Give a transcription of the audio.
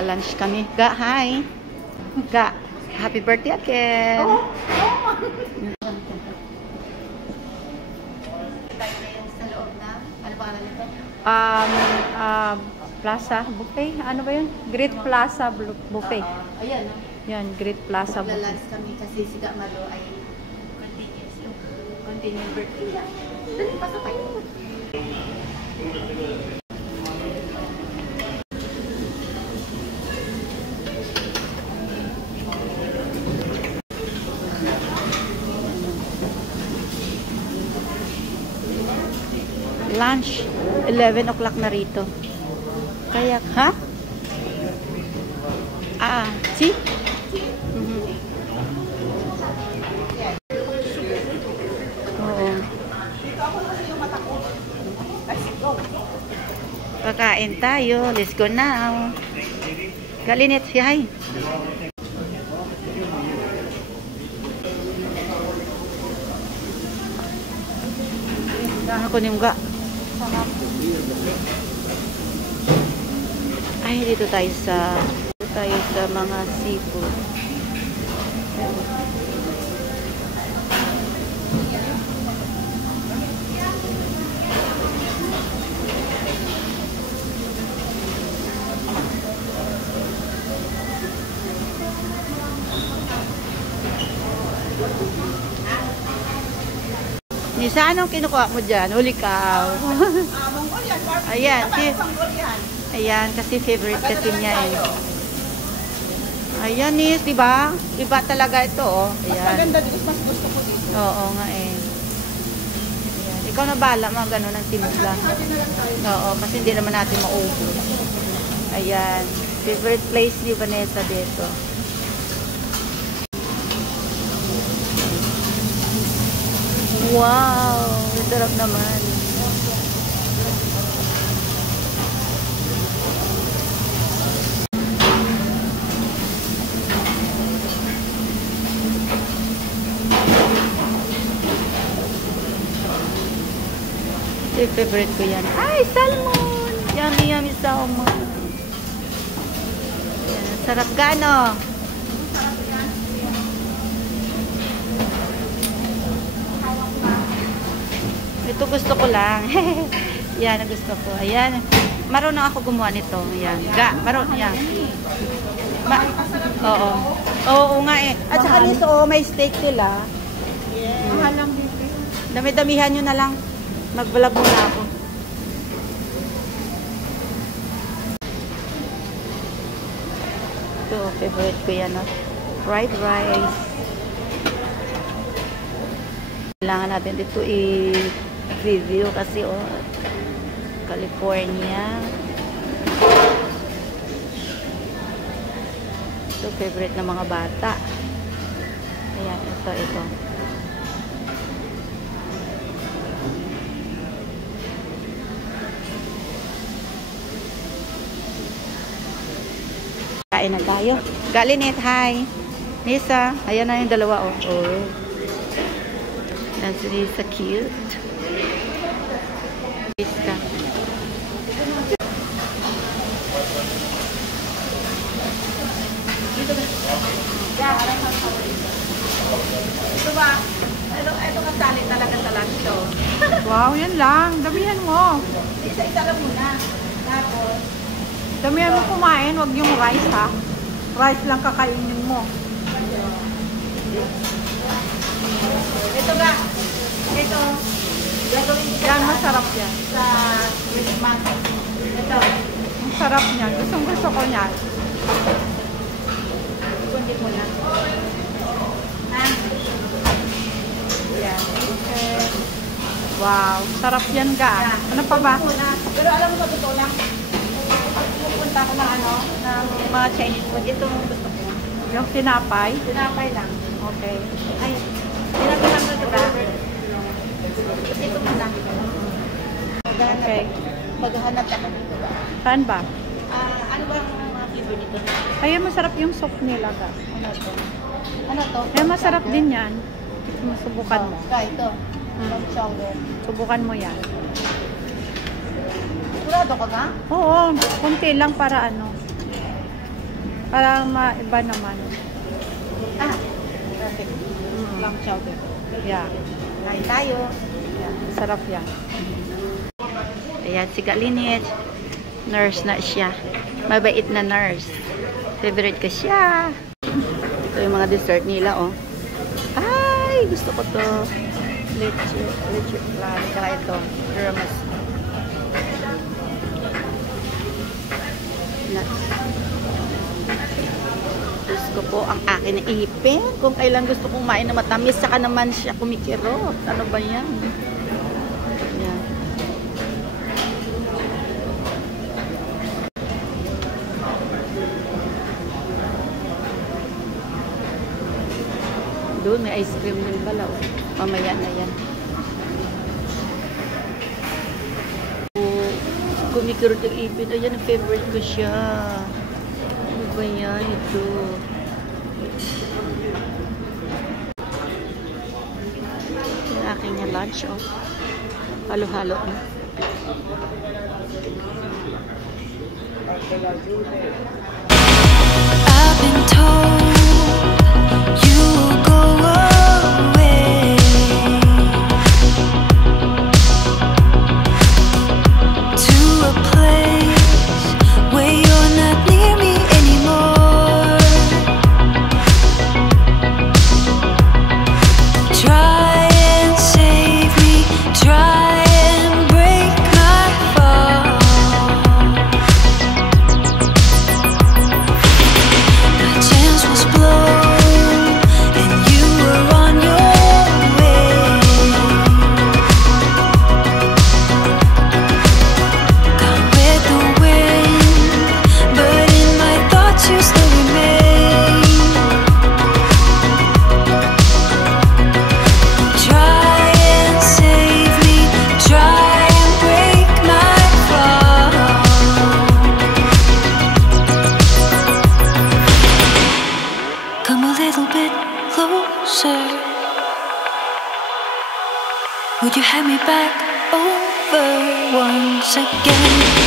Magla-lunch kami. Ga, hi. Ga, happy birthday again. Oh. Sa loob na, ano pa nito? Plaza Buffet. Ano ba yun? Great Plaza Buffet. Ayan. Yan, Great Plaza Buffet. Magla-lunch kami kasi si Gamalo ay continuous birthday lang. Dali, pasok tayo. Lunch, 11 o'clock na rito. Kaya, ha? See? Oo. Kakain tayo. Let's go now. Galinit, hi. Ako yung ga. Ay, dito tayo sa mga seafood. Nisa, anong kinukuha mo dyan? Huli ka. Ayan. Ayan, kasi favorite kasi niya eh. Ayan, Nis, diba? Iba talaga ito, oh. Ayan. Mas maganda dito, mas gusto ko dito. Oo nga eh. Ayan. Ikaw na bahala mga ganun ng timpla. Oo, kasi hindi naman natin maubos. Ayan. Favorite place ni Vanessa dito. Wow! Sarap naman. Favorite ko yan. Ay, salmon! Yummy, yummy salmon. Yan, sarap gano. Ito gusto ko lang. Yan, gusto ko. Ayan. Marunong ako gumawa nito. Ayan. Ga, marunong yan. Oo. Oo nga eh. At saka nito, may steak sila. Mahal lang dito. Dami-damihan nyo na lang. Mag-vlog muna ako. Ito, favorite ko yan. Fried rice. Kailangan natin dito i-review kasi California. Ito, favorite ng mga bata. Ayan, ito. Kain na tayo. Galinit, hi. Nisa, ayan na yung dalawa, oh. That's Nisa, cute. Nisa. Ito ba? Ito kasali talaga sa lunch to. Wow, yan lang. Damihan mo. Isa-isa lang muna. Tapos, Damihan mo kumain. Huwag yung rice, ha? Rice lang kakainin mo. ito ba? Ito. Gagawin ko Yan, masarap yan. sa Christmas. Ito. Ang sarap niyan. Gusto ko niyan. Kuntit mo na. Yan. Okay. Wow. Sarap yan, ga. Ano pa ba? Pero alam mo sa totoo lang, pupunta ako ng mga Chinese food. Ito ang gusto ko. Yung tinapay? Tinapay lang. Okay. Ay, tinapay lang na diba? Ito muna. Okay. Maghahanap ako dito ba? Saan ba? Ano ba ang mga flavor nito? Ay, masarap yung soup nila, ga. Ano to? Ano to? Eh, masarap din yan. Subukan mo. Ito. Chowder. Subukan mo yan. Sigurado ka nga? Oo, konti lang para ano. Para maiba naman. Ah, perfect. Lamb chowder. Yeah. Kain tayo. Yeah. Sarap yan. Ayan, si Kalinit. Nurse na siya. Mabait na nurse. Favorite ko siya. Ito yung mga dessert nila, oh. Ay, gusto ko to. Leche flan. Tsaka ito, tiramisu. Nuts. Gusto ko ang akin na ipin. Kung kailan gusto kong kumain na matamis, saka naman siya kumikirot. Ano ba yan? Yan. Doon, may ice cream din pala. Oh. Mamaya na yan. Oh, kumikirot yung ipin. Ayan, favorite ko siya. Ano ba yan? Ito. Yung aking lunch, oh. Halo-halo. I've been told you will go away to a place where you're not near me anymore. Try and save me, try and break my fall. My chance was blown and you were on your way. Gone with the wind, but in my thoughts you still remain. Try and save me, try and break my fall. Come a little bit closer. Would you have me back over once again?